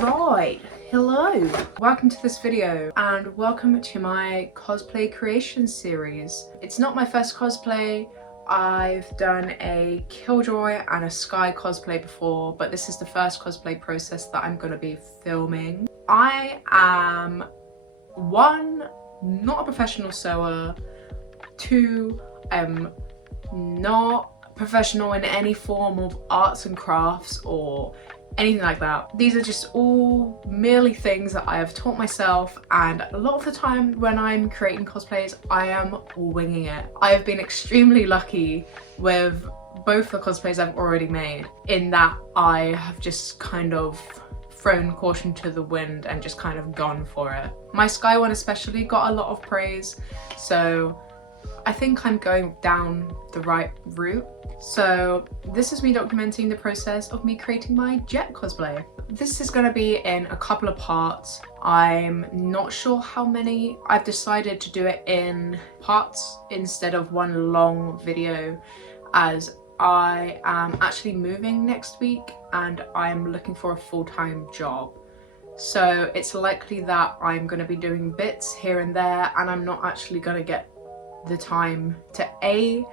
Right, hello, welcome to this video and welcome to my cosplay creation series. It's not my first cosplay. I've done a Killjoy and a Sky cosplay before, but this is the first cosplay process that I'm going to be filming. I am, one, not a professional sewer, two, I'm not professional in any form of arts and crafts or anything like that. These are just all merely things that I have taught myself, and a lot of the time when I'm creating cosplays I am winging it. I have been extremely lucky with both the cosplays I've already made in that I have just kind of thrown caution to the wind and just kind of gone for it. My Sky one especially got a lot of praise, so I think I'm going down the right route. So this is me documenting the process of me creating my Jett cosplay. This is going to be in a couple of parts. I'm not sure how many. I've decided to do it in parts instead of one long video, as I am actually moving next week and I'm looking for a full-time job. So it's likely that I'm going to be doing bits here and there, and I'm not actually going to get the time to A,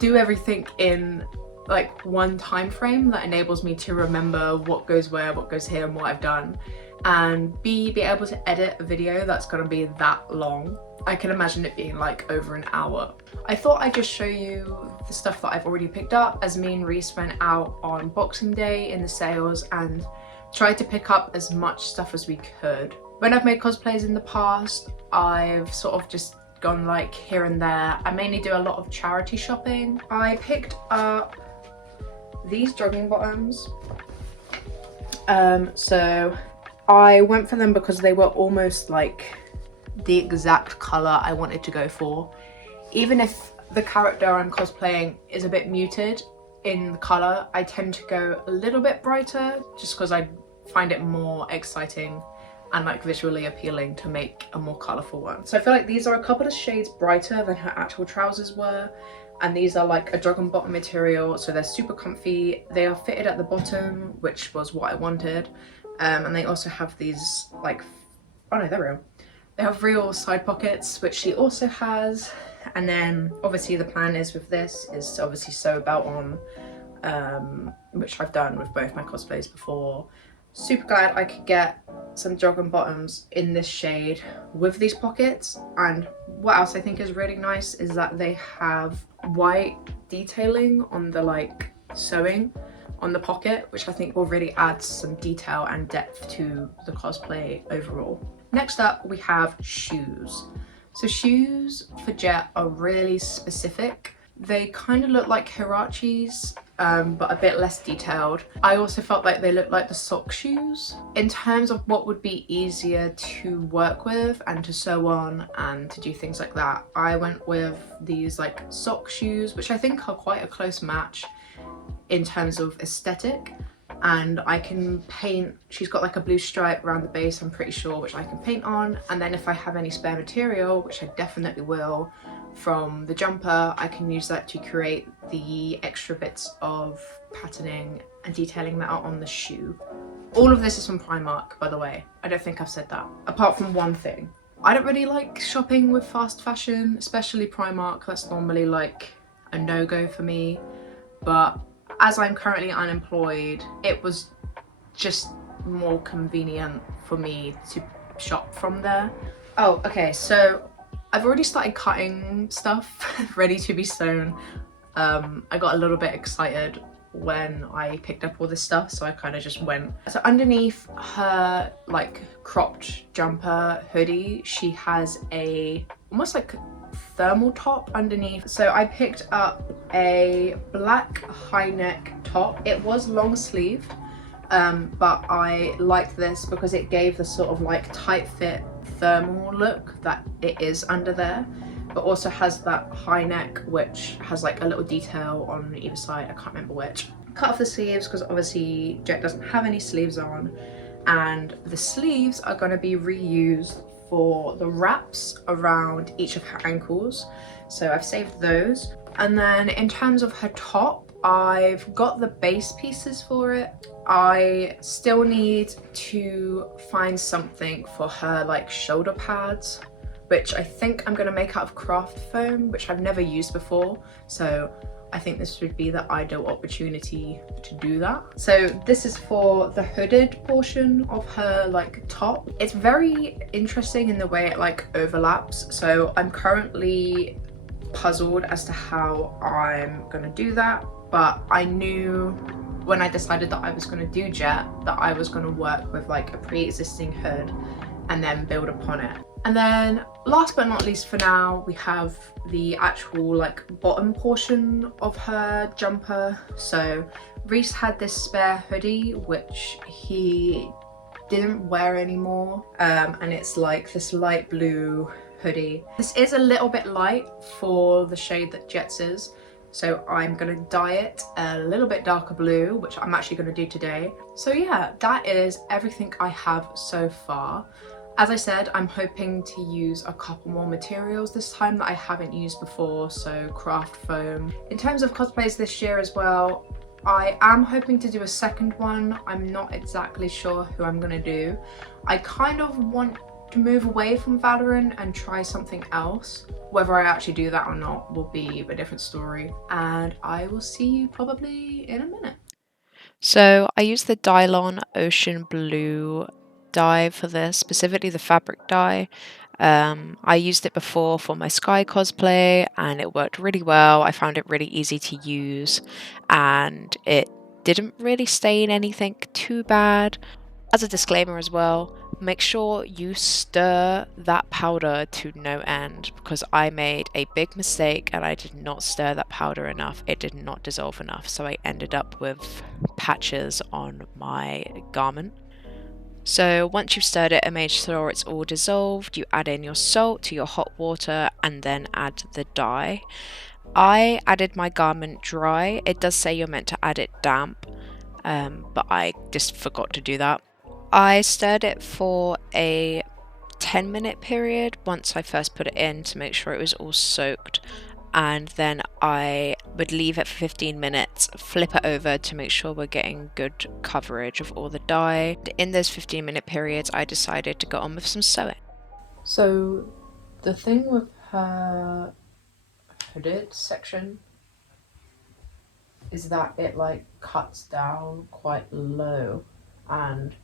do everything in like one time frame that enables me to remember what goes where, what goes here, and what I've done, and B, be able to edit a video that's going to be that long. I can imagine it being like over an hour. I thought I'd just show you the stuff that I've already picked up, as me and Reese went out on Boxing Day in the sales and tried to pick up as much stuff as we could. When I've made cosplays in the past, I've sort of just gone like here and there. I mainly do a lot of charity shopping. I picked up these jogging bottoms. So I went for them because they were almost like the exact color I wanted to go for. Even if the character I'm cosplaying is a bit muted in the color, I tend to go a little bit brighter just because I find it more exciting and like visually appealing to make a more colourful one. So I feel like these are a couple of shades brighter than her actual trousers were, and these are like a jogging bottom material, so they're super comfy. They are fitted at the bottom, which was what I wanted, and they also have these like, oh no, they're real. They have real side pockets, which she also has. And then obviously the plan is with this is to obviously sew a belt on, which I've done with both my cosplays before. Super glad I could get some jogging bottoms in this shade with these pockets. And what else I think is really nice is that they have white detailing on the like sewing on the pocket, which I think will really add some detail and depth to the cosplay overall. Next up we have shoes. So shoes for Jett are really specific. They kind of look like Hirachis, but a bit less detailed. I also felt like they looked like the sock shoes. In terms of what would be easier to work with and to sew on and to do things like that, I went with these like sock shoes, which I think are quite a close match in terms of aesthetic. And I can paint, she's got like a blue stripe around the base, I'm pretty sure, which I can paint on. And then if I have any spare material, which I definitely will, from the jumper, I can use that to create the extra bits of patterning and detailing that out on the shoe. All of this is from Primark, by the way. I don't think I've said that, apart from one thing. I don't really like shopping with fast fashion, especially Primark. That's normally like a no-go for me. But as I'm currently unemployed, it was just more convenient for me to shop from there. Oh, okay, so I've already started cutting stuff ready to be sewn. I got a little bit excited when I picked up all this stuff, so I kind of just went. So underneath her like cropped jumper hoodie, she has a almost like thermal top underneath. So I picked up a black high neck top. It was long sleeved, but I liked this because it gave the sort of like tight fit thermal look that it is under there, but also has that high neck which has like a little detail on either side. I can't remember which. Cut off the sleeves because obviously Jett doesn't have any sleeves on, and the sleeves are going to be reused for the wraps around each of her ankles. So I've saved those. And then in terms of her top, I've got the base pieces for it. I still need to find something for her like shoulder pads, which I think I'm gonna make out of craft foam, which I've never used before. So I think this would be the ideal opportunity to do that. So this is for the hooded portion of her like top. It's very interesting in the way it like overlaps. So I'm currently puzzled as to how I'm gonna do that, but I knew when I decided that I was gonna do Jett that I was gonna work with like a pre-existing hood and then build upon it. And then last but not least for now, we have the actual like bottom portion of her jumper. So Reese had this spare hoodie which he didn't wear anymore, and it's like this light blue hoodie. This is a little bit light for the shade that Jett's is, so I'm gonna dye it a little bit darker blue, which I'm actually gonna do today. So yeah, that is everything I have so far. As I said, I'm hoping to use a couple more materials this time that I haven't used before, so craft foam. In terms of cosplays this year as well, I am hoping to do a second one. I'm not exactly sure who I'm gonna do. I kind of want to move away from Valorant and try something else. Whether I actually do that or not will be a different story, and I will see you probably in a minute. So I use the Dylon Ocean Blue dye for this, specifically the fabric dye. I used it before for my Sky cosplay and it worked really well. I found it really easy to use and it didn't really stain anything too bad. As a disclaimer as well, make sure you stir that powder to no end because I made a big mistake and I did not stir that powder enough. It did not dissolve enough, so I ended up with patches on my garment. So once you've stirred it and made sure it's all dissolved, you add in your salt to your hot water and then add the dye. I added my garment dry. It does say you're meant to add it damp, but I just forgot to do that. I stirred it for a 10-minute period once I first put it in to make sure it was all soaked, and then I would leave it for 15 minutes, flip it over to make sure we're getting good coverage of all the dye. In those 15-minute periods I decided to go on with some sewing. So the thing with her hooded section is that it like cuts down quite low and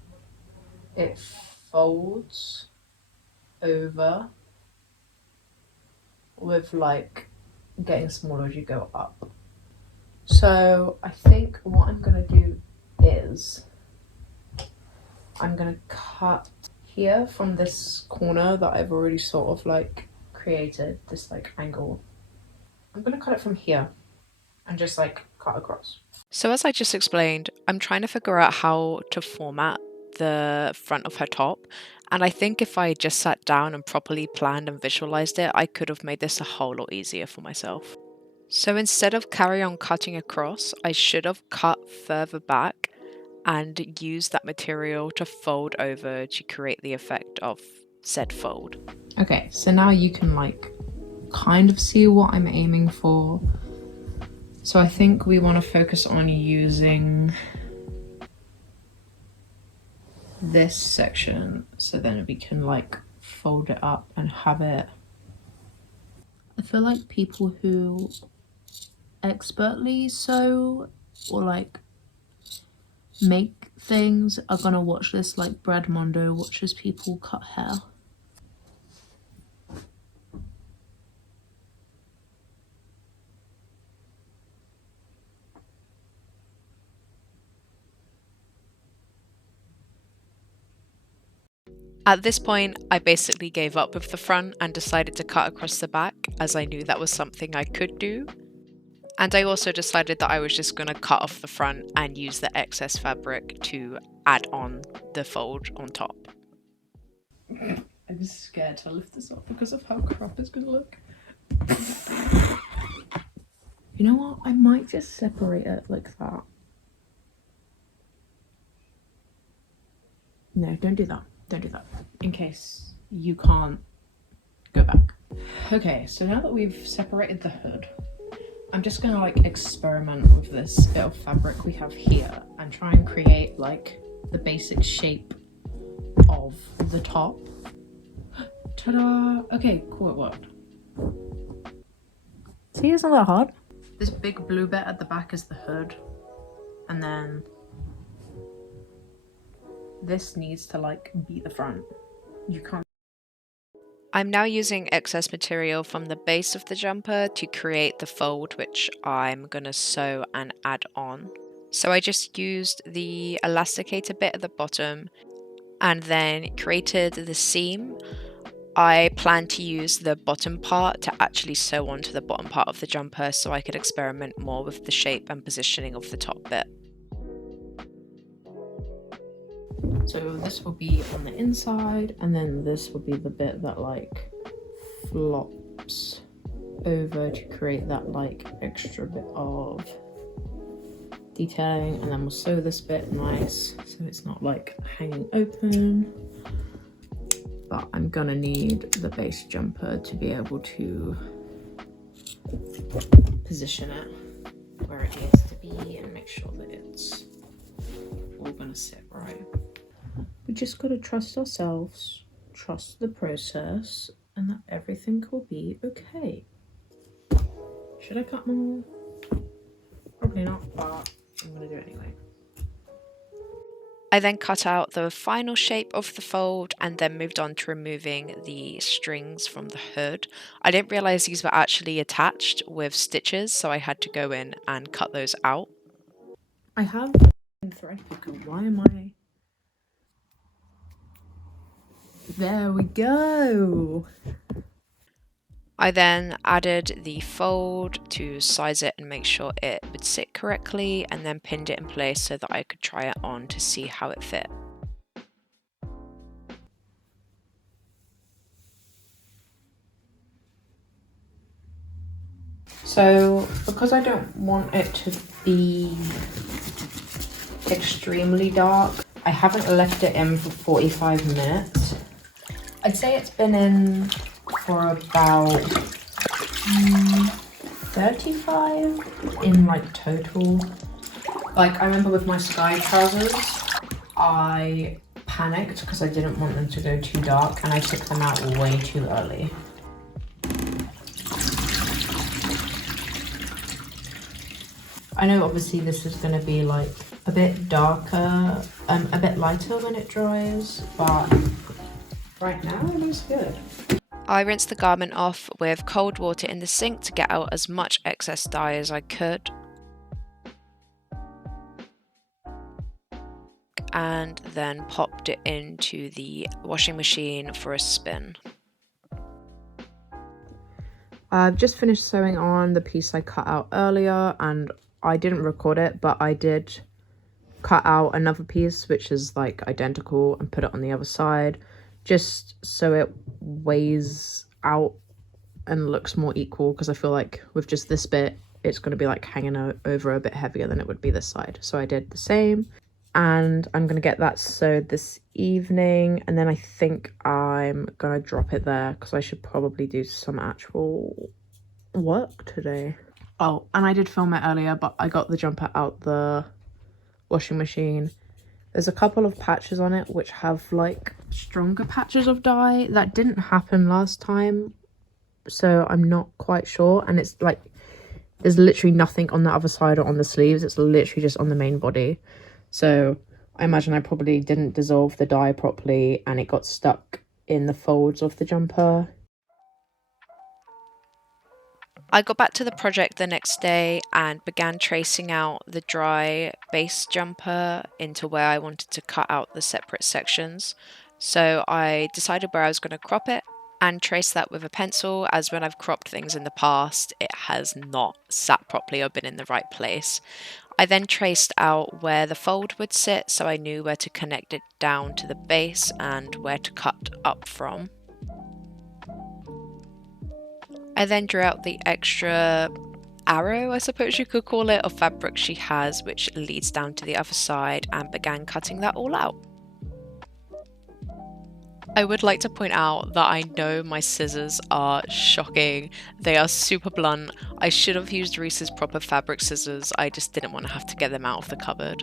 it folds over with like getting smaller as you go up. So I think what I'm gonna do is I'm gonna cut here from this corner that I've already sort of like created, this like angle. I'm gonna cut it from here and just like cut across. So as I just explained, I'm trying to figure out how to format the front of her top, and I think if I just sat down and properly planned and visualized it, I could have made this a whole lot easier for myself. So instead of carry on cutting across, I should have cut further back and used that material to fold over to create the effect of said fold. Okay, so now you can like kind of see what I'm aiming for. So I think we want to focus on using this section so then we can like fold it up and have it. I feel like people who expertly sew or like make things are gonna watch this like Brad Mondo watches people cut hair. At this point, I basically gave up with the front and decided to cut across the back, as I knew that was something I could do. And I also decided that I was just going to cut off the front and use the excess fabric to add on the fold on top. I'm scared to lift this up because of how crap it's gonna look. You know what? I might just separate it like that. No, don't do that. Don't do that. In case you can't go back. Okay, so now that we've separated the hood, I'm just gonna like experiment with this bit of fabric we have here and try and create like the basic shape of the top. Ta-da! Okay, cool, it worked. See, isn't that hard? This big blue bit at the back is the hood, and then this needs to like be the front. You can't. I'm now using excess material from the base of the jumper to create the fold, which I'm gonna sew and add on. So I just used the elasticator bit at the bottom and then created the seam. I plan to use the bottom part to actually sew onto the bottom part of the jumper so I could experiment more with the shape and positioning of the top bit. So this will be on the inside, and then this will be the bit that like flops over to create that like extra bit of detailing, and then we'll sew this bit nice so it's not like hanging open. But I'm gonna need the base jumper to be able to position it where it needs to be and make sure that it's all gonna sit right. We just gotta trust ourselves, trust the process, and that everything will be okay. Should I cut more? Probably not, but I'm gonna do it anyway. I then cut out the final shape of the fold and then moved on to removing the strings from the hood. I didn't realize these were actually attached with stitches, so I had to go in and cut those out. I have a thread picker. Why am I? There we go. I then added the fold to size it and make sure it would sit correctly, and then pinned it in place so that I could try it on to see how it fit. So because I don't want it to be extremely dark, I haven't left it in for 45 minutes. I'd say it's been in for about 35 in like total. Like I remember with my sky trousers, I panicked because I didn't want them to go too dark and I took them out way too early. I know obviously this is going to be like a bit darker, a bit lighter when it dries, but right now it looks good. I rinsed the garment off with cold water in the sink to get out as much excess dye as I could. And then popped it into the washing machine for a spin. I've just finished sewing on the piece I cut out earlier, and I didn't record it, but I did cut out another piece which is like identical and put it on the other side, just so it weighs out and looks more equal, because I feel like with just this bit it's going to be like hanging over a bit heavier than it would be this side. So I did the same, and I'm going to get that sewed this evening, and then I think I'm going to drop it there because I should probably do some actual work today. Oh, and I did film it earlier, but I got the jumper out the washing machine. There's a couple of patches on it which have like stronger patches of dye. That didn't happen last time, so I'm not quite sure. And it's like there's literally nothing on the other side or on the sleeves. It's literally just on the main body. So I imagine I probably didn't dissolve the dye properly and it got stuck in the folds of the jumper. I got back to the project the next day and began tracing out the dry base jumper into where I wanted to cut out the separate sections. So I decided where I was going to crop it and trace that with a pencil, as when I've cropped things in the past, it has not sat properly or been in the right place. I then traced out where the fold would sit, so I knew where to connect it down to the base and where to cut up from. I then drew out the extra arrow, I suppose you could call it, of fabric she has, which leads down to the other side, and began cutting that all out. I would like to point out that I know my scissors are shocking. They are super blunt. I should have used Reese's proper fabric scissors. I just didn't want to have to get them out of the cupboard.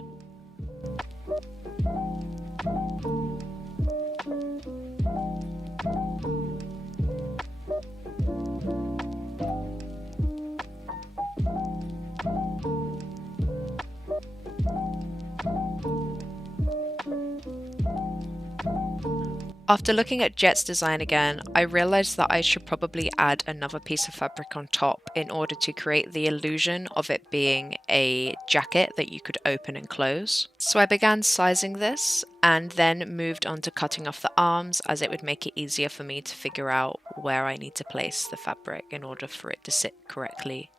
After looking at Jett's design again, I realised that I should probably add another piece of fabric on top in order to create the illusion of it being a jacket that you could open and close. So I began sizing this and then moved on to cutting off the arms, as it would make it easier for me to figure out where I need to place the fabric in order for it to sit correctly.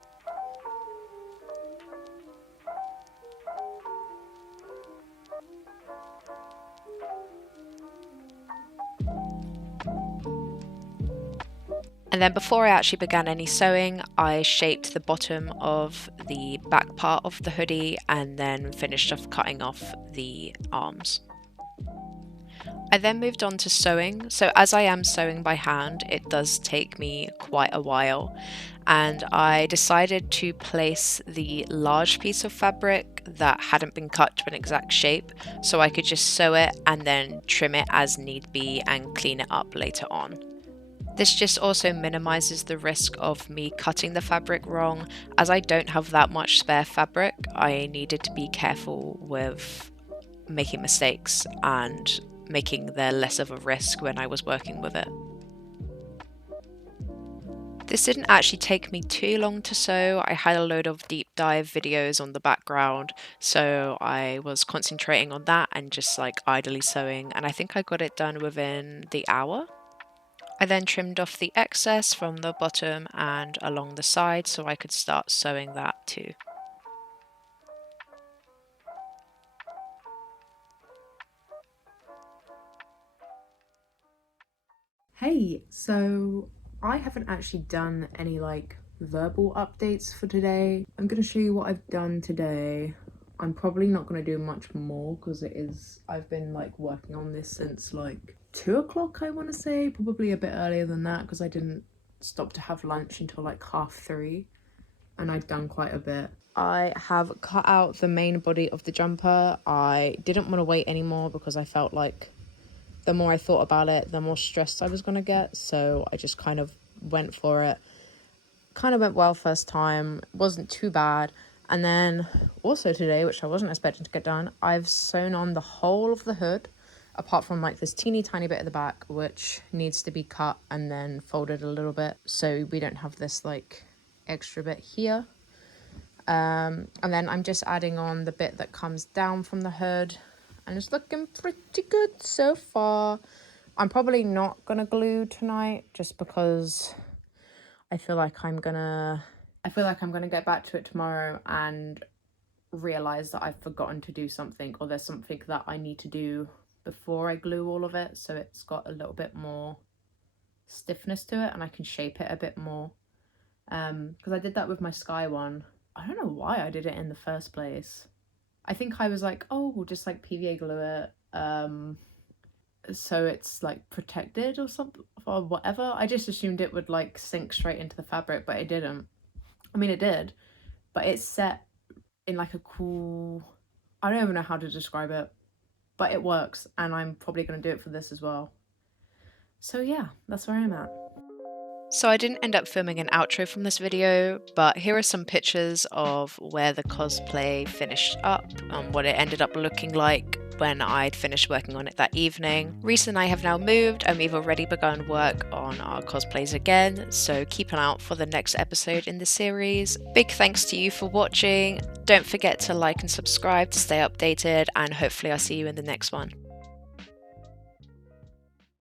And then before I actually began any sewing, I shaped the bottom of the back part of the hoodie and then finished off cutting off the arms. I then moved on to sewing. So as I am sewing by hand, it does take me quite a while. And I decided to place the large piece of fabric that hadn't been cut to an exact shape, so I could just sew it and then trim it as need be and clean it up later on. This just also minimizes the risk of me cutting the fabric wrong. As I don't have that much spare fabric, I needed to be careful with making mistakes and making there less of a risk when I was working with it. This didn't actually take me too long to sew. I had a load of deep dive videos on the background, so I was concentrating on that and just like idly sewing, and I think I got it done within the hour. I then trimmed off the excess from the bottom and along the side so I could start sewing that too. Hey, so I haven't actually done any like verbal updates for today. I'm gonna show you what I've done today. I'm probably not gonna do much more because I've been like working on this since like 2 o'clock, I want to say, probably a bit earlier than that because I didn't stop to have lunch until like 3:30, and I'd done quite a bit. I have cut out the main body of the jumper. I didn't want to wait anymore because I felt like the more I thought about it, the more stressed I was going to get, so I just kind of went for it. Kind of went well first time, wasn't too bad. And then also today, which I wasn't expecting to get done, I've sewn on the whole of the hood, apart from like this teeny tiny bit at the back, which needs to be cut and then folded a little bit so we don't have this like extra bit here. And then I'm just adding on the bit that comes down from the hood, and it's looking pretty good so far. I'm probably not gonna glue tonight just because I feel like I'm gonna get back to it tomorrow and realize that I've forgotten to do something, or there's something that I need to do before I glue all of it, so it's got a little bit more stiffness to it and I can shape it a bit more. Because I did that with my sky one. I don't know why I did it in the first place. I think I was like, oh, we'll just like PVA glue it, so it's like protected or something or whatever. I just assumed it would like sink straight into the fabric, but it didn't. I mean, it did, but it's set in like a cool, I don't even know how to describe it, but it works, and I'm probably going to do it for this as well. So yeah, that's where I'm at. So I didn't end up filming an outro from this video, but here are some pictures of where the cosplay finished up and what it ended up looking like when I'd finished working on it that evening. Reese and I have now moved and we've already begun work on our cosplays again, so keep an eye out for the next episode in the series. Big thanks to you for watching. Don't forget to like and subscribe to stay updated, and hopefully I'll see you in the next one.